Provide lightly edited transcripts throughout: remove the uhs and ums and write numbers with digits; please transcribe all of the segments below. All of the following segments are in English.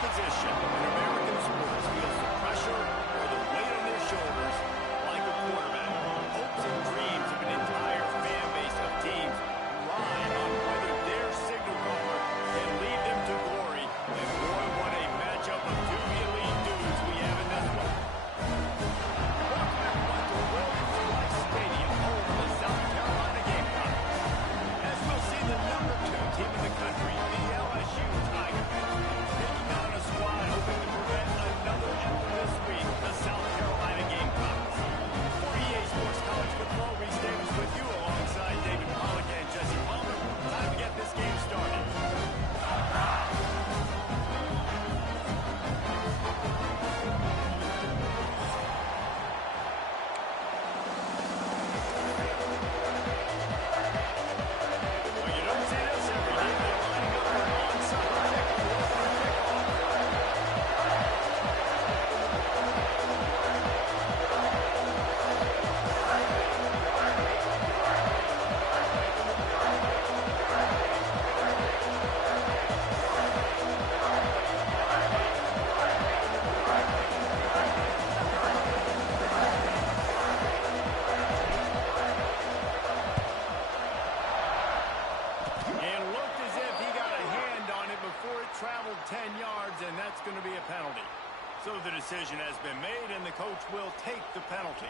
position in American sports feels the pressure or the weight on their shoulders like a quarterback. Hopes and dreams of an entire fan base of teams ride on whether their signal caller can lead them to glory. And boy, what a matchup of two elite dudes we have in this one. Welcome everyone to Williams-Brice Stadium, home of the South Carolina Gamecocks. As we'll see the number 2 team in the country, the LSU Tigers, taking on a squad hoping to prevent another L this week, the South Carolina Gamecocks. For EA Sports College Football, Reese Davis with you alongside David Pollack and Jesse Palmer. Time to get this game started. Well, you don't see this every day. They're lining up for an onside kick on the opening kickoff. And looked as if he got a hand on it before it traveled 10 yards, and that's going to be a penalty. So the decision has been made, and the coach will take the penalty.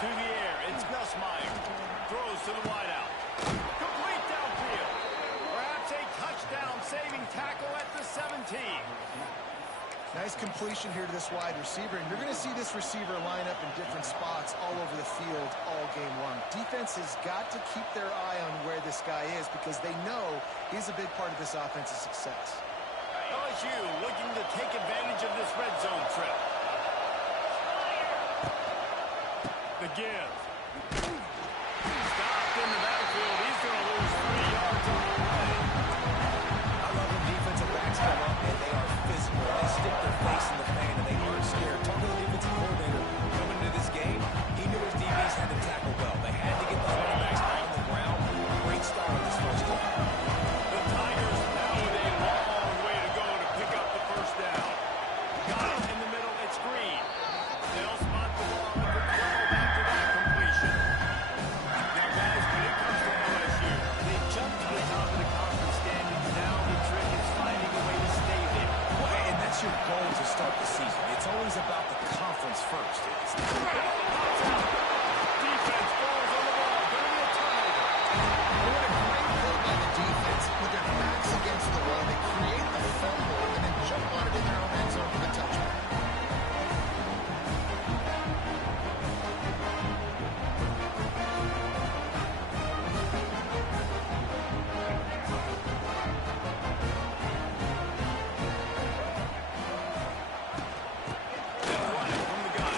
To the air, it's Gus Meyer. Throws to the wideout. Complete downfield. Perhaps a touchdown-saving tackle at the 17. Nice completion here to this wide receiver, and you're going to see this receiver line up in different spots all over the field all game long. Defense has got to keep their eye on where this guy is because they know he's a big part of this offense's success. LSU looking to take advantage of this red zone trip. The give. Stopped in the backfield. He's going to lose 3 yards on the play. I love when defensive backs come up and they are physical. They stick their face in the fan and they aren't scared. Talking to the defensive coordinator coming into this game, he knew his DBs had to tackle well. They had to get the running backs on the ground. Great start on this first drive. The Tigers now with a long way to go to pick up the first down. Got it in the middle. It's Green. They'll spot the ball at the 12 after that completion. Now, guys, when it comes to LSU, they jump to the top of the conference standings. Now the trick is finding a way to stay there. Well, and that's your goal to start the season. It's always about the conference first. It's not Pops out. Defense falls on the ball. Going to be a turnover. What a great play by the defense. With their backs against the wall, they create the fumble and then jump on it in their own end zone for the touchdown. They'll run it from the gun.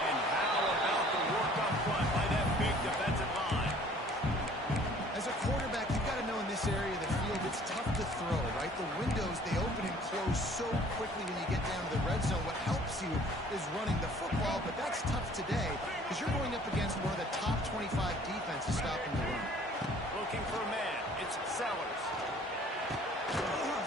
And how about the work up front by that big defensive line? As a quarterback, you've got to know in this area of the field, it's tough to throw, right? The windows, they open and close so quickly when you get down to the red zone. What helps you is running the football, but that's tough today because you're going up against one of the top 25 defenses stopping the run. Looking for a man. It's Sellers.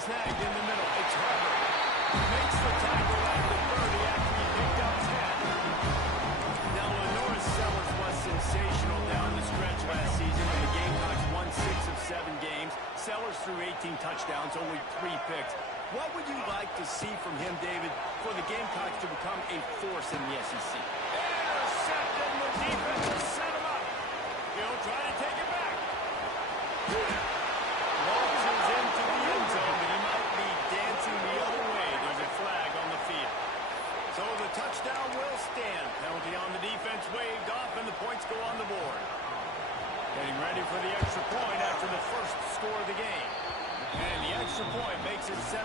Snagged in the middle. It's Hubbard. Makes the tackle at the 30 after he picked up 10. Now, Lenoris Sellers was sensational down the stretch last season when the Gamecocks won 6 of 7 games. Sellers threw 18 touchdowns, only 3 picks. What would you like to see from him, David, for the Gamecocks to become a force in the SEC? Intercepted, and the defense will set him up. He'll try to take it back. Launches into the end zone, but he might be dancing the other way. There's a flag on the field. So the touchdown will stand. Penalty on the defense waved off, and the points go on the board. Getting ready for the extra point after the first score of the game. And the extra point makes it 7-0.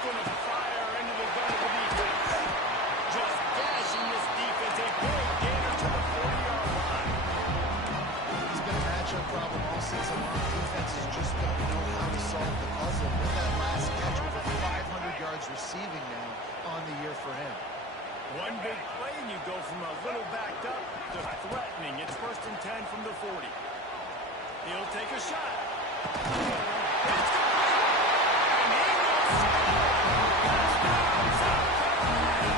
going to fire into the gun of the defense. Just gashing this defense. A big gainer to the 40-yard line. He's been a matchup problem all season long. Defenses just don't know how to solve the puzzle. With that last catch, over 500 yards receiving now on the year for him. One big play, and you go from a little backed up to threatening. It's 1st and 10 from the 40. He'll take a shot. It's complete. And he will score. Touchdown, South Carolina.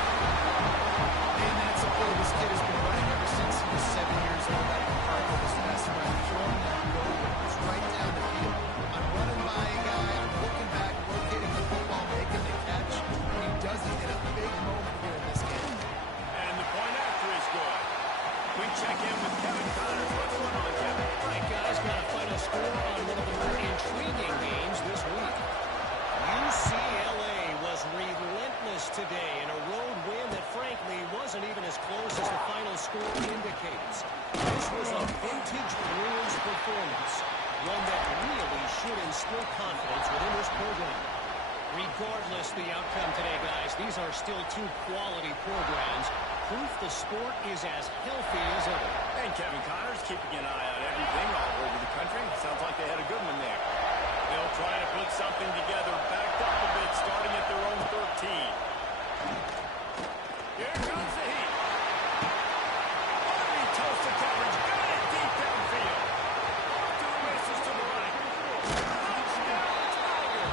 And that's a play this kid has been running ever since he was 7 years old. I can follow this pass around, throwing that road right down the field. I'm running by a guy, I'm looking back, locating the football, making the catch. He does it in a big moment here in this game. And the point after is good. We check in with Kevin Connors. What's going on, Kevin? All right, guys, got a final score on one of the more intriguing games this week. UCLA was relentless today in a road win that, frankly, wasn't even as close as the final score indicates. This was a vintage Bruins performance, one that really should instill confidence within this program. Regardless the outcome today, guys, these are still two quality programs. Proof the sport is as healthy as ever. And Kevin Connors keeping an eye on everything all over the country. Sounds like they had a good one there. They'll try to put something together, backed up a bit, starting at their own 13. Here comes the heat. Army toast to coverage. Got it deep downfield. Off to the races to the right. Touchdown, Tiger.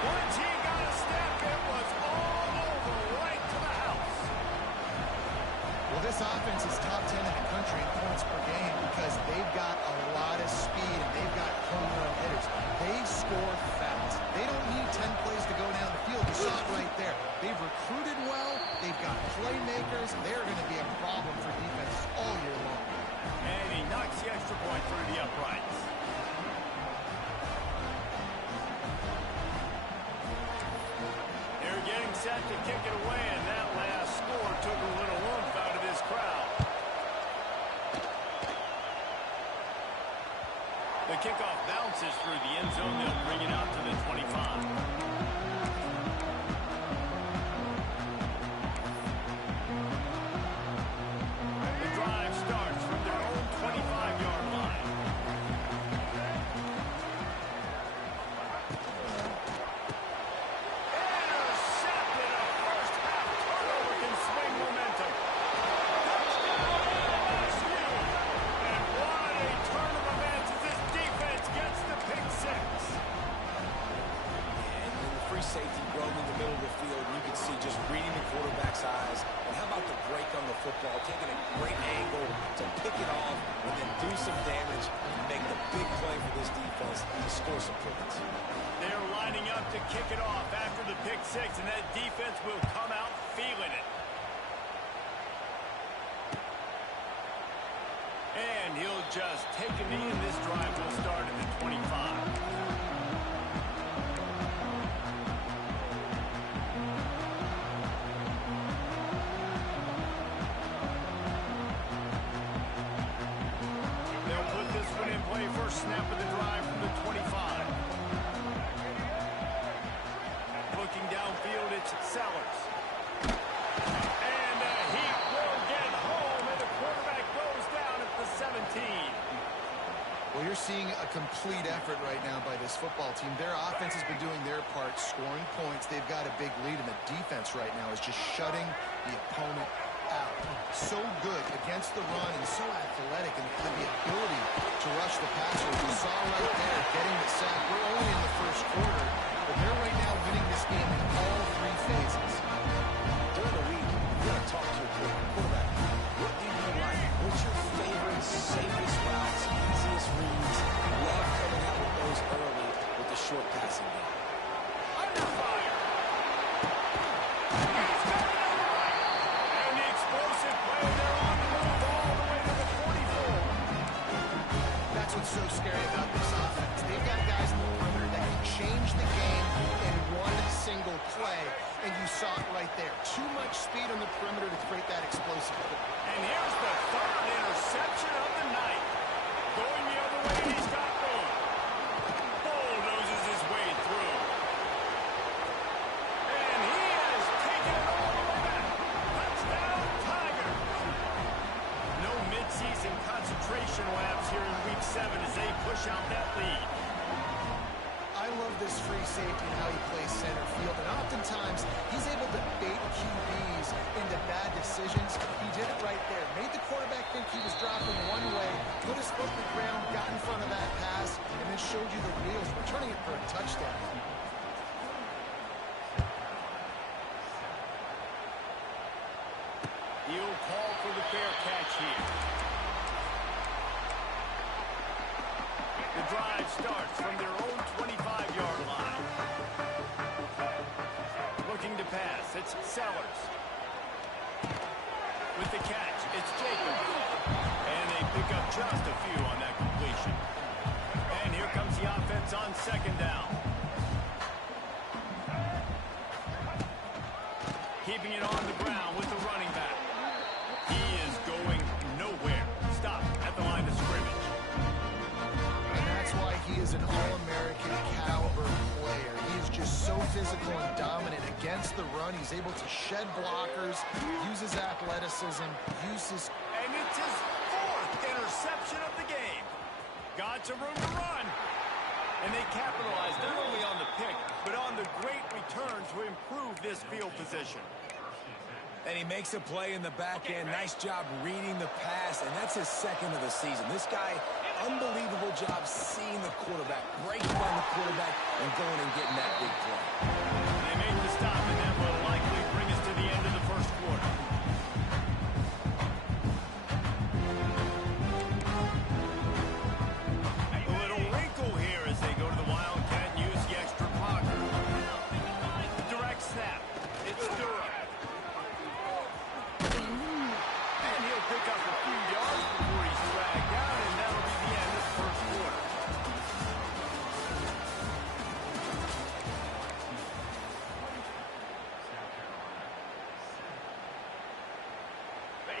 Once he got a step, it was all over, right to the house. Well, this offense is top 10 in the country in points per game because they've got a lot of speed and they've got home run hitters. They score fast. They don't need 10 plays to go down the field. You saw it right there. They've recruited well. They've got playmakers. They're going to be a problem for defenses all year long. And he knocks the extra point through the uprights. They're getting set to kick it away, and that last score took a little oomph out of this crowd. The kickoff bounces through the end zone. They'll bring it out to the 25. Safety roaming the middle of the field, and you can see just reading the quarterback's eyes. And how about the break on the football, taking a great angle to pick it off and then do some damage and make the big play for this defense to score some points. They're lining up to kick it off after the pick six, and that defense will come out feeling it. And he'll just take a knee, and this drive will start at the 25. First snap of the drive from the 25. Looking downfield, it's Sellers. And the Heat will get home, and the quarterback goes down at the 17. Well, you're seeing a complete effort right now by this football team. Their offense has been doing their part, scoring points. They've got a big lead, and the defense right now is just shutting the opponent out. So good against the run and so athletic and have the ability to rush the passer. You saw right there getting the sack. We're only in the first quarter, but they're right now winning this game in all three phases. During the week, you got to talk to your quarterback. What do you like? What's your favorite, safest routes, easiest reads? Love coming out with those early with the short passing game. Under fire. He's got it right. And the explosive play, they're on the move all the way to the 44. That's what's so scary about this offense. They've got guys in the perimeter that can change the game in one single play, and you saw it right there. Too much speed on the perimeter to create that explosive play. And here's the third interception of the night. Going the other way, he's got Bull. Bull noses his way through. push out that lead. I love this free safety and how he plays center field, and oftentimes he's able to bait QBs into bad decisions. He did it right there. Made the quarterback think he was dropping one way, put his foot in the ground, got in front of that pass, and then showed you the wheels, returning it for a touchdown. He'll call for the fair catch here. The drive starts from their own 25-yard line. Looking to pass, it's Sellers. With the catch, it's Jacobs. And they pick up just a few on that completion. And here comes the offense on second down. Keeping it on the ground with the running back. He is going nowhere. Stop at the line of scrimmage. And that's why he is an All-American caliber player. He is just so physical and dominant against the run. He's able to shed blockers, use his athleticism, use his... And it's his fourth interception of the game. Got some room to run. And they capitalize not only on the pick, but on the great return to improve this field position. And he makes a play in the back end. Nice job reading the pass, and that's his second of the season. This guy, unbelievable job seeing the quarterback, breaking down the quarterback, and going and getting that big play. They make the stop, and that will likely bring us to the end of the first quarter. A little wrinkle here as they go to the Wildcat and use the extra blocker. Direct snap. It's Durham. And he'll pick up a few yards before he's dragged out, and that'll be the end of the first quarter.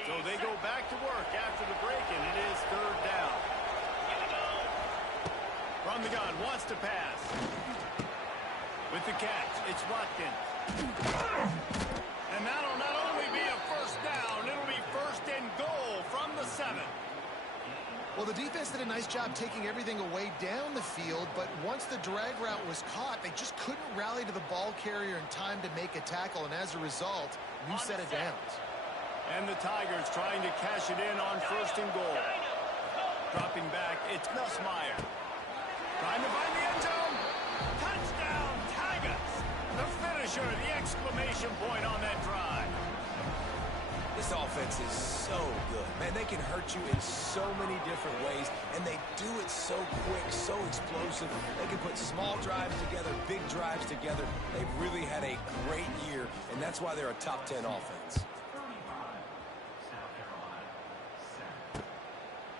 So they go back to work after the break, and it is third down. From the gun, wants to pass. With the catch, it's Watkins. And that'll not only be a first down, it'll be first and goal from the 7. Well, the defense did a nice job taking everything away down the field, but once the drag route was caught, they just couldn't rally to the ball carrier in time to make a tackle, and as a result, new set of downs. And the Tigers trying to cash it in on first and goal. Dropping back, it's Nussmeier. Trying to find the end zone. Touchdown, Tigers! The finisher, the exclamation point on that drive. This offense is so good. Man, they can hurt you in so many different ways, and they do it so quick, so explosive. They can put small drives together, big drives together. They've really had a great year, and that's why they're a top 10 offense.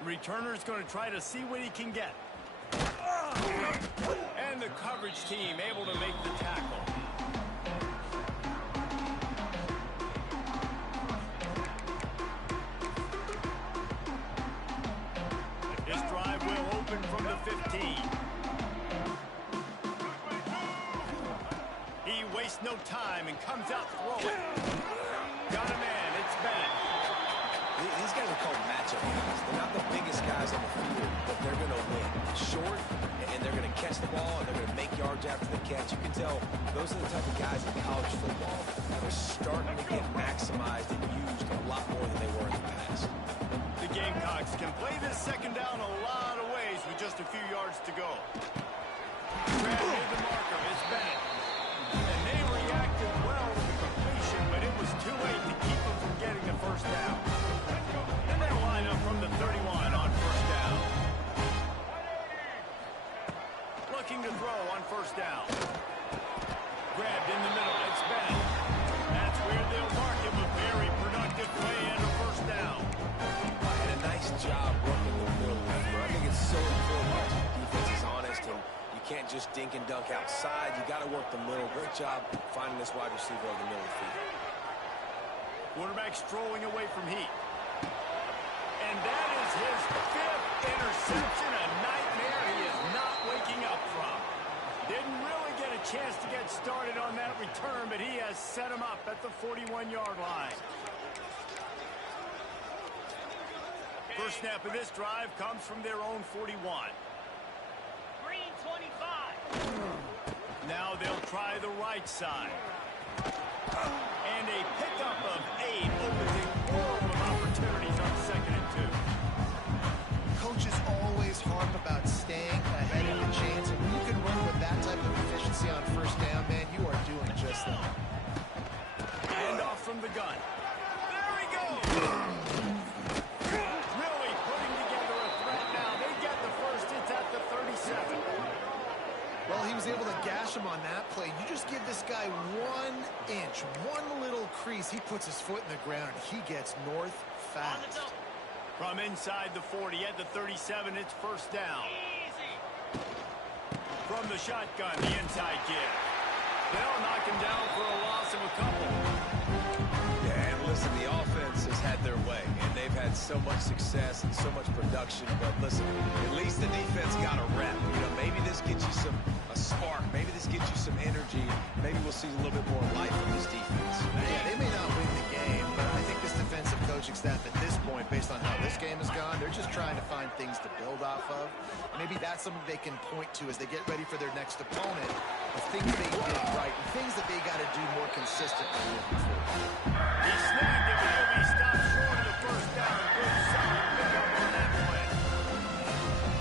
Returner's going to try to see what he can get. And the coverage team able to make the tackle. This drive will open from the 15. He wastes no time and comes out throwing. Got a man, it's Bennett. These guys are called matchup guys. They're not the biggest guys on the field, but they're going to win. Short, and they're going to catch the ball, and they're going to make yards after the catch. You can tell those are the type of guys in college football that are starting to get maximized and used a lot more than they were in the past. The Gamecocks can play this second down a lot of ways with just a few yards to go. Grab near the marker, it's Bennett. And they reacted well to the completion, but it was too late to keep them from getting the first down. And they'll line up from the 31 on first down. Looking to throw on first down. Grabbed in the middle, it's Bennett. That's where they'll mark him a very productive play and a first down. And a nice job working the middle of the field. I think it's so important that the defense is honest, and you can't just dink and dunk outside. You got to work the middle. Great job finding this wide receiver over the middle of the field. Quarterback strolling away from Heat. And that is his 5th interception, a nightmare he is not waking up from. Didn't really get a chance to get started on that return, but he has set him up at the 41-yard line. First snap of this drive comes from their own 41. Now they'll try the right side. And a pickup of 8 opens a world of opportunities on 2nd and 2. Coaches always harp about staying ahead of the chains, and when you can run with that type of efficiency on 1st down, man, you are doing just that. Hand off from the gun. There he goes! Really putting together a threat now. They get the first. It's at the 37. Well, he was able to gash him on that play. You just give this guy 1 inch, one little crease. He puts his foot in the ground. He gets north fast. From inside the 40 at the 37, it's 1st down. From the shotgun, the inside give. They'll knock him down for a loss of a couple. Yeah, and listen, the offense has had their way, and they've had so much success and so much production. But listen, at least the defense got a rep. You know, maybe this gets you a spark. Maybe this gets you some energy. Maybe we'll see a little bit more life from this defense. Yeah, they may not win the game, but I think this defensive coaching staff at this point, based on how this game has gone, they're just trying to find things to build off of. Maybe that's something they can point to as they get ready for their next opponent, of things they did right and things that they got to do more consistently moving forward. He snagged it, but he'll be stopped short of the 1st down. Good solid pickup on that play.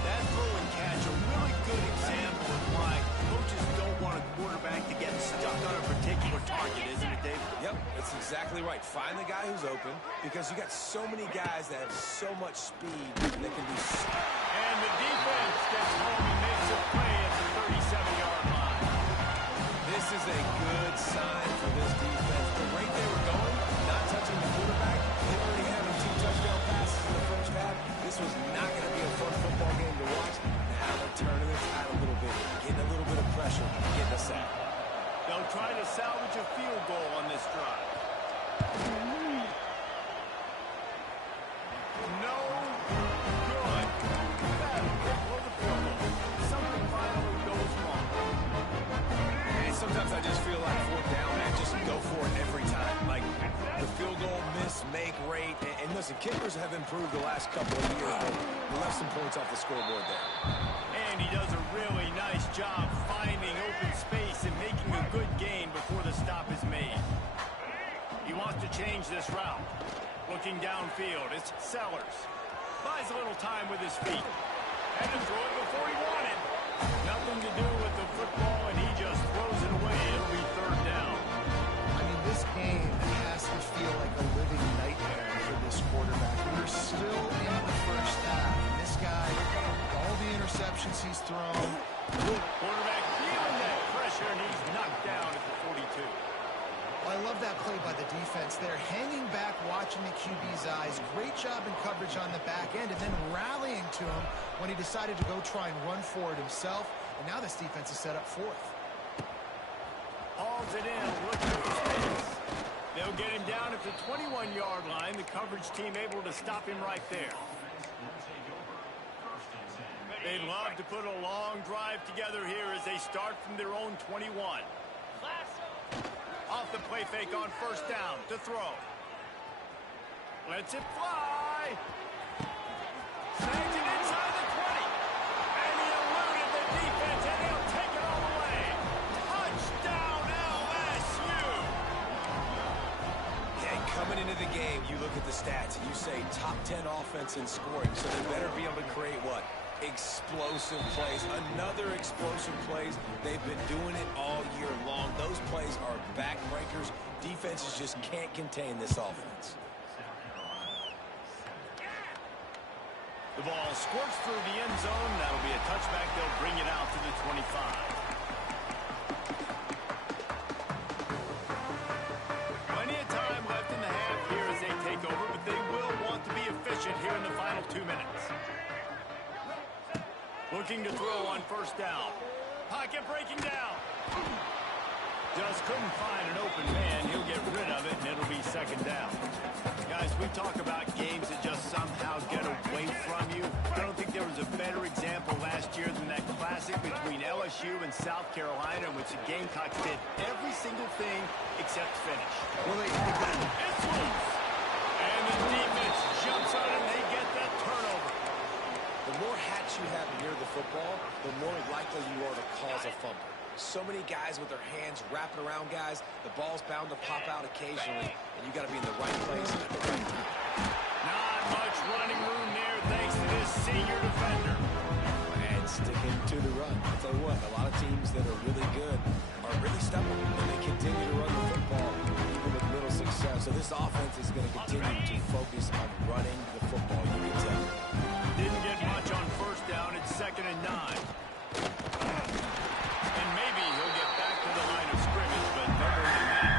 That throw and catch, a really good example of why coaches don't want a quarterback to get stuck on a particular target, isn't it, Dave? Yep, that's exactly right. Find the guy who's open, because you got so many guys that have so much speed that can do so. And the defense gets home and makes a play at the 37-yard line. This is a good sign for this defense. The rate they were going, not touching the quarterback, they were already having 2 touchdown passes in the 1st half. This was not going to be a fun football game to watch. Now they're turning the tide a little bit, getting a little bit of pressure, getting us out. They'll try to salvage a field goal on this drive. No good. Well, the field goal. Something finally goes wrong. And sometimes I just feel like 4th down, man, just go for it every time. Like the field goal miss, make rate. And listen, kickers have improved the last couple of years, but we left some points off the scoreboard there. And he does a really nice job finding open space and making a good gain before the stop is made. He wants to change this route. Looking downfield, it's Sellers. Buys a little time with his feet. Had to throw it before he wanted. Nothing to do with the football, and he just throws it away. It'll be 3rd down. I mean, this game has to feel like a living nightmare for this quarterback. We're still in the 1st half. And this guy, all the interceptions he's thrown. Quarterback feeling that pressure, and he's knocked down at the 42. I love that play by the defense there. Hanging back, watching the QB's eyes. Great job in coverage on the back end, and then rallying to him when he decided to go try and run for it himself. And now this defense is set up 4th. Hauls it in, looking for space. They'll get him down at the 21-yard line. The coverage team able to stop him right there. They'd love to put a long drive together here as they start from their own 21. Off the play fake on 1st down to throw. Lets it fly. Snags it inside the 20. And he eluded the defense, and he'll take it all the way. Touchdown, LSU. Yeah, and coming into the game, you look at the stats, and you say top 10 offense in scoring, so they better be able to create what? Explosive plays. Another explosive plays. They've been doing it all year long. Those plays are backbreakers. Defenses just can't contain this offense. The ball squirts through the end zone. That'll be a touchback. They'll bring it out to the 25. Plenty of time left in the half here as they take over, but they will want to be efficient here in the final 2 minutes. Looking to throw on 1st down. Pocket breaking down. Just couldn't find an open man. He'll get rid of it, and it'll be 2nd down. Guys, we talk about games that just somehow get away from you. I don't think there was a better example last year than that classic between LSU and South Carolina, in which the Gamecocks did every single thing except finish. Well, they It's loose. And the defense jumps on it, and they get that turnover. The more hat touch you have near the football, the more likely you are to cause a fumble. So many guys with their hands wrapping around guys, the ball's bound to pop out occasionally, and you got to be in the right place at the right time. Not much running room there thanks to this senior defender. And sticking to the run. I'll tell you what, a lot of teams that are really good are really stubborn, and they continue to run the football even with little success. So this offense is going to continue to focus on running the football. You can tell. Didn't get much on first down. It's 2nd and 9. And maybe he'll get back to the line of scrimmage, but no more than that.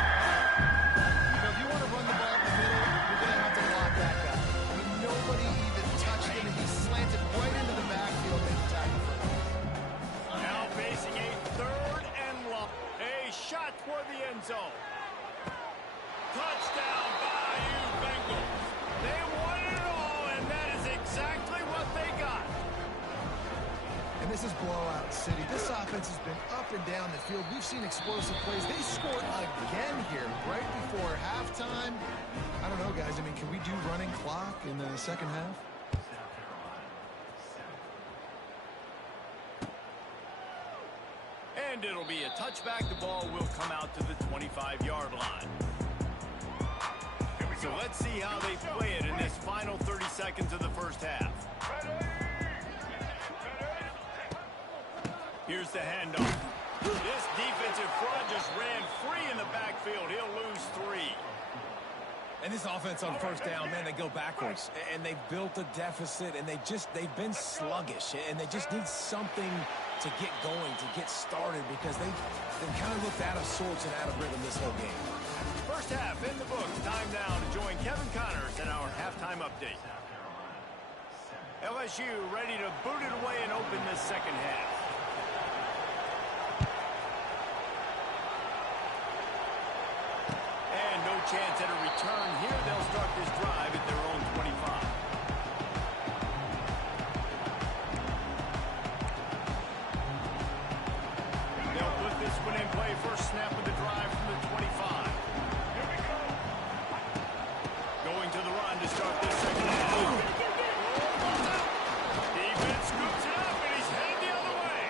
You know, if you want to run the ball in the middle, you're going to have to block that guy. I mean, nobody even touched him, and he slanted right into the backfield and tackle for him. Now facing a 3rd and long. A shot toward the end zone. Touchdown, Bayou Bengals. They wanted it all, and that is exactly what they got. And this is blowout city. This offense has been up and down the field. We've seen explosive plays. They scored again here right before halftime. I don't know, guys. I mean, can we do running clock in the second half? And it'll be a touchback. The ball will come out to the 25-yard line. So let's see how they play it in this final 30 seconds of the first half. Here's the handoff. This defensive front just ran free in the backfield. He'll lose 3. And this offense on first down, man, they go backwards. And they've built a deficit, and they've been sluggish. And they just need something to get going, to get started, because they've kind of looked out of sorts and out of rhythm this whole game. First half in the books. Time now to join Kevin Connors in our halftime update. LSU ready to boot it away and open this second half. And no chance at a return here. They'll start this drive at their own 25. They'll put this one in play. First snap of the drive from the 25. Going to the run to start this second half. Defense scoops it up, and he's headed the other way.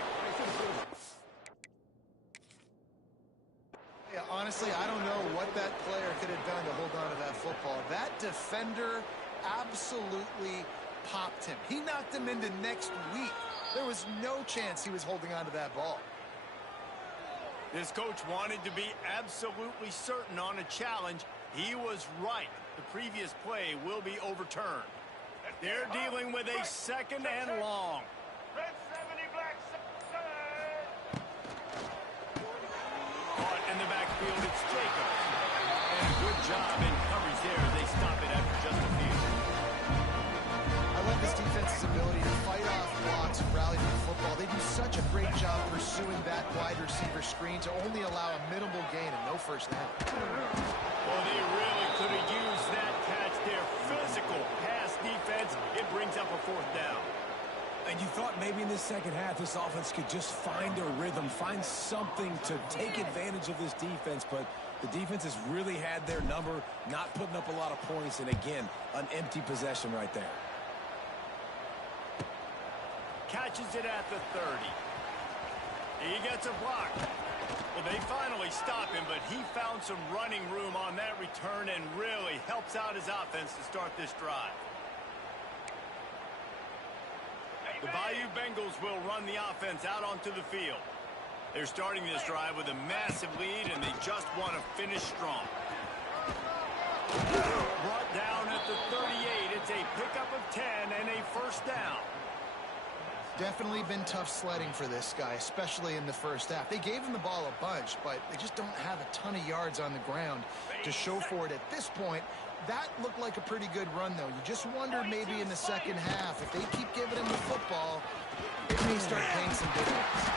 Yeah, honestly, I don't know what that player could have done to hold on to that football. That defender absolutely popped him. He knocked him into next week. There was no chance he was holding on to that ball. This coach wanted to be absolutely certain on a challenge. He was right. The previous play will be overturned. They're dealing with a 2nd and long. Caught in the backfield, it's Jacobs. And a good job in coverage there. They stop it after just a few. I love this defense's ability to fight off blocks and rally to the football. They do such a great job pursuing that wide receiver screen to only allow a minimal gain and no first down. Well, they really could have used that catch there. Physical pass defense. It brings up a 4th down. And you thought maybe in this second half this offense could just find a rhythm, find something to take advantage of this defense, but the defense has really had their number, not putting up a lot of points, and again, an empty possession right there. Catches it at the 30. He gets a block. Well, they finally stop him, but he found some running room on that return and really helps out his offense to start this drive. The Bayou Bengals will run the offense out onto the field. They're starting this drive with a massive lead, and they just want to finish strong. Brought down at the 38. It's a pickup of 10 and a first down. Definitely been tough sledding for this guy, especially in the first half. They gave him the ball a bunch, but they just don't have a ton of yards on the ground to show for it at this point. That looked like a pretty good run, though. You just wonder maybe in the second half, if they keep giving him the football, it may start paying some dividends.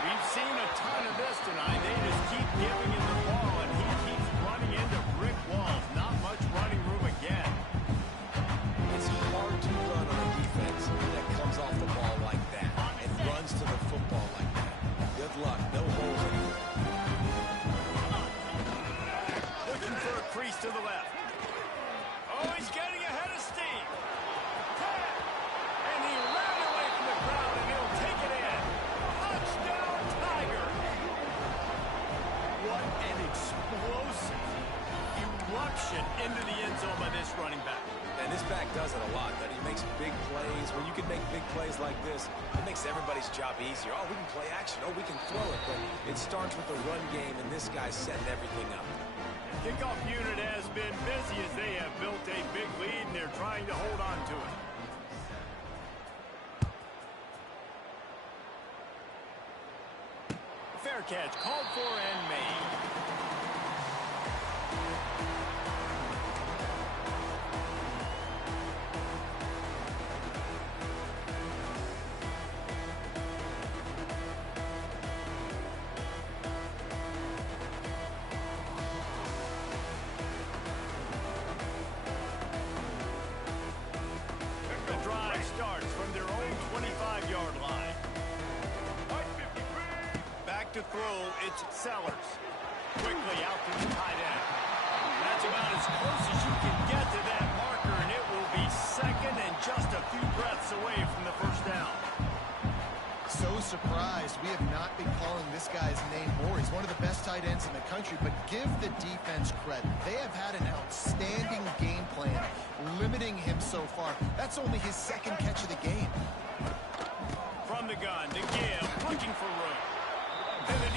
We've seen a ton of this tonight. They just keep giving him the ball, and he keeps running into brick walls. Not much running room again. It's hard to run on a defense that comes off the ball like that and runs to the football like that. Good luck. No holes anywhere. Looking for a crease to the left. Oh, he's getting ahead of steam. And he ran away from the quarterback does it a lot, but he makes big plays. When you can make big plays like this, it makes everybody's job easier. Oh, we can play action. Oh, we can throw it. But it starts with the run game, and this guy's setting everything up. Kickoff unit has been busy as they have built a big lead, and they're trying to hold on to it. Fair catch called for and made. The drive starts from their own 25-yard line. Back to throw, it's Sellers. Quickly out to the tight end. That's about as close as you can get to that marker, and it will be second and just a few breaths away from the first down. So surprised we have not been calling this guy's name more. He's one of the best tight ends in the country, but give the defense credit. They have had an outstanding game plan, limiting him so far. That's only his second catch of the game. From the gun to give, looking for room. And the